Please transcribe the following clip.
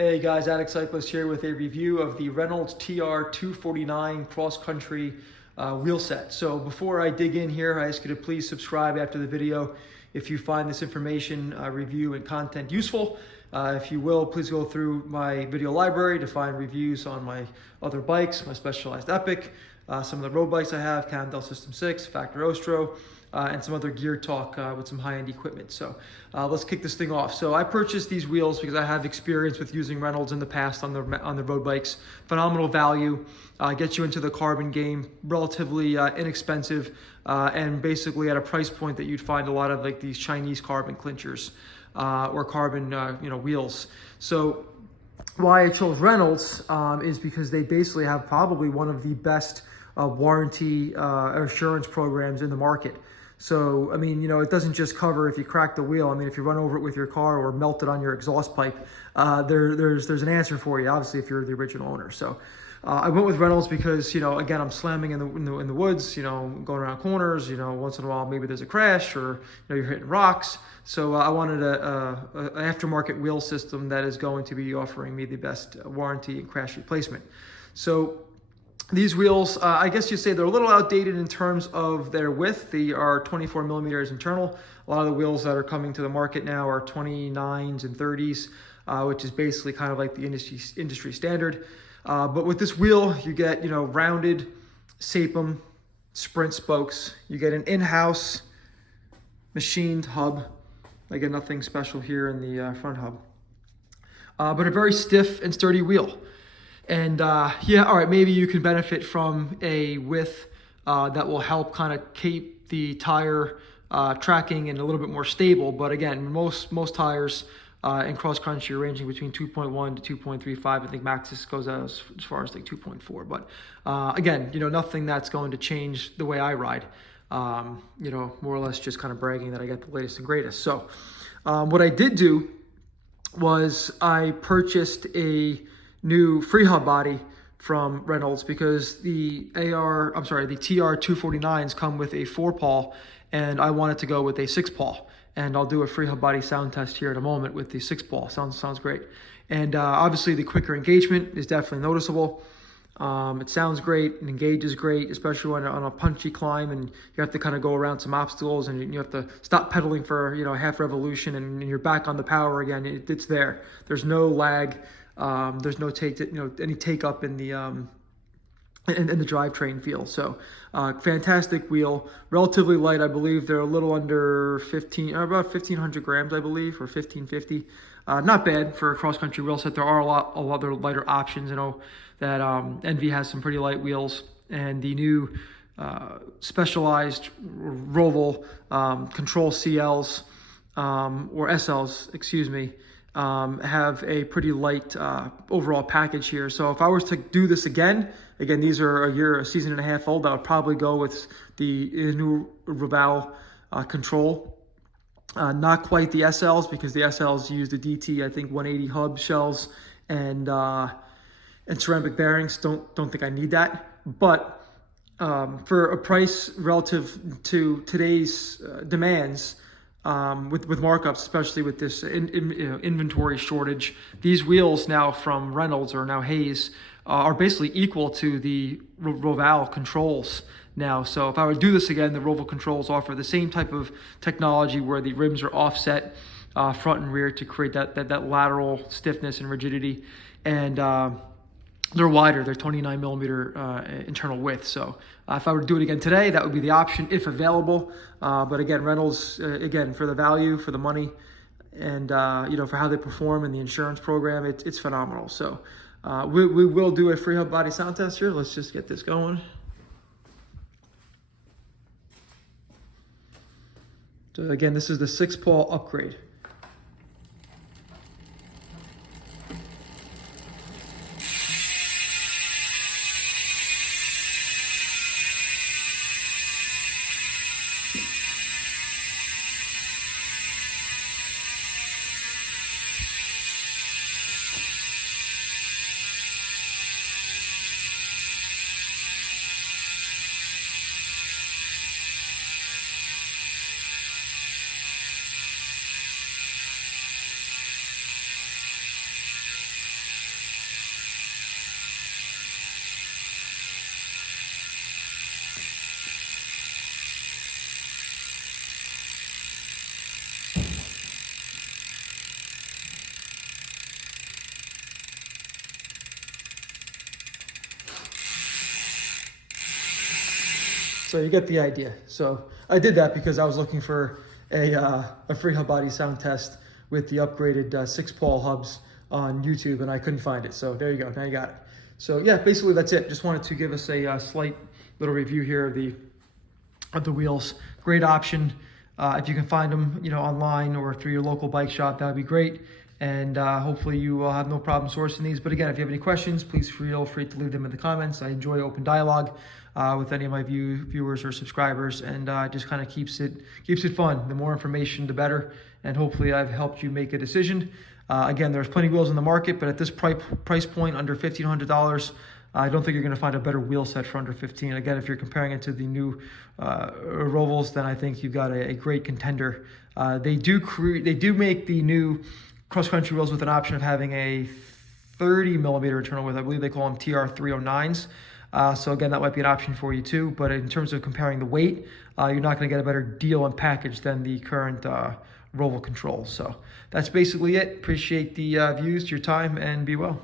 Hey guys, Addict Cyclist here with a review of the Reynolds TR249 cross-country wheel set. So before I dig in here, I ask you to please subscribe after the video if you find this information, review, and content useful. If you will, please go through my video library to find reviews on my other bikes, my Specialized Epic, some of the road bikes I have, Cannondale System 6, Factor Ostro, and some other gear talk with some high-end equipment. So let's kick this thing off. So I purchased these wheels because I have experience with using Reynolds in the past on the road bikes. Phenomenal value, gets you into the carbon game, relatively inexpensive, and basically at a price point that you'd find a lot of like these Chinese carbon clinchers or carbon wheels. So why I chose Reynolds is because they basically have probably one of the best warranty assurance programs in the market. So, I mean, it doesn't just cover if you crack the wheel. I mean, if you run over it with your car or melt it on your exhaust pipe, there's an answer for you, obviously, if you're the original owner. So I went with Reynolds because, again, I'm slamming in the woods, going around corners, once in a while, maybe there's a crash or, you're hitting rocks. So I wanted an aftermarket wheel system that is going to be offering me the best warranty and crash replacement. So these wheels, I guess you'd say they're a little outdated in terms of their width. They are 24 millimeters internal. A lot of the wheels that are coming to the market now are 29s and 30s, which is basically kind of like the industry standard. But with this wheel, you get, rounded SAPM sprint spokes. You get an in-house machined hub. Again, nothing special here in the front hub. But a very stiff and sturdy wheel. And yeah, all right, maybe you can benefit from a width that will help kind of keep the tire tracking and a little bit more stable. But again, most tires in cross country are ranging between 2.1 to 2.35. I think Maxxis goes out as far as like 2.4. But again, nothing that's going to change the way I ride. More or less just kind of bragging that I got the latest and greatest. So what I did do was I purchased a new Freehub body from Reynolds because the TR249s come with a 4-pawl and I wanted to go with a 6-pawl. And I'll do a Freehub body sound test here in a moment with the 6-pawl. Sounds great. And obviously the quicker engagement is definitely noticeable. It sounds great and engages great, especially when on a punchy climb and you have to kind of go around some obstacles and you have to stop pedaling for a half revolution and you're back on the power again. It's there. There's no lag. There's no any take up in the drivetrain feel. So fantastic wheel, relatively light. I believe they're a little under about 1,500 grams, I believe, or 1,550. Not bad for a cross-country wheel set. There are a lot other lighter options. I know that Envy has some pretty light wheels, and the new Specialized Roval Control CLs or SLs, excuse me, have a pretty light overall package here. So if I was to do this again, these are a season and a half old, I would probably go with the new Roval Control. Not quite the SLs because the SLs use the DT, I think 180 hub shells and ceramic bearings. Don't think I need that. But for a price relative to today's demands, with markups, especially with this inventory shortage, these wheels now from Reynolds or now Hayes are basically equal to the Roval controls now. So if I would do this again, the Roval controls offer the same type of technology where the rims are offset front and rear to create that lateral stiffness and rigidity, and they're wider. They're 29 millimeter internal width. So if I were to do it again today, that would be the option if available. But again, Reynolds, again, for the value, for the money, and for how they perform in the insurance program, it's phenomenal. So we will do a Freehub body sound test here. Let's just get this going. So again, this is the 6-pawl upgrade. So you get the idea. So I did that because I was looking for a Freehub body sound test with the upgraded 6-pawl hubs on YouTube, and I couldn't find it. So there you go, now you got it. So yeah, basically that's it. Just wanted to give us a slight little review here of the wheels. Great option. If you can find them, online or through your local bike shop, that would be great. And hopefully you will have no problem sourcing these. But again, if you have any questions, please feel free to leave them in the comments. I enjoy open dialogue with any of my viewers or subscribers, and just kind of keeps it fun. The more information, the better. And hopefully I've helped you make a decision. Again, there's plenty of wheels in the market, but at this price point, under $1,500, I don't think you're going to find a better wheel set for under $1,500. Again, if you're comparing it to the new Reynolds, then I think you've got a great contender. They do make the new cross-country wheels with an option of having a 30 millimeter internal width. I believe they call them TR349s. So again, that might be an option for you too. But in terms of comparing the weight, you're not going to get a better deal and package than the current Roval controls. So that's basically it. Appreciate the views, your time, and be well.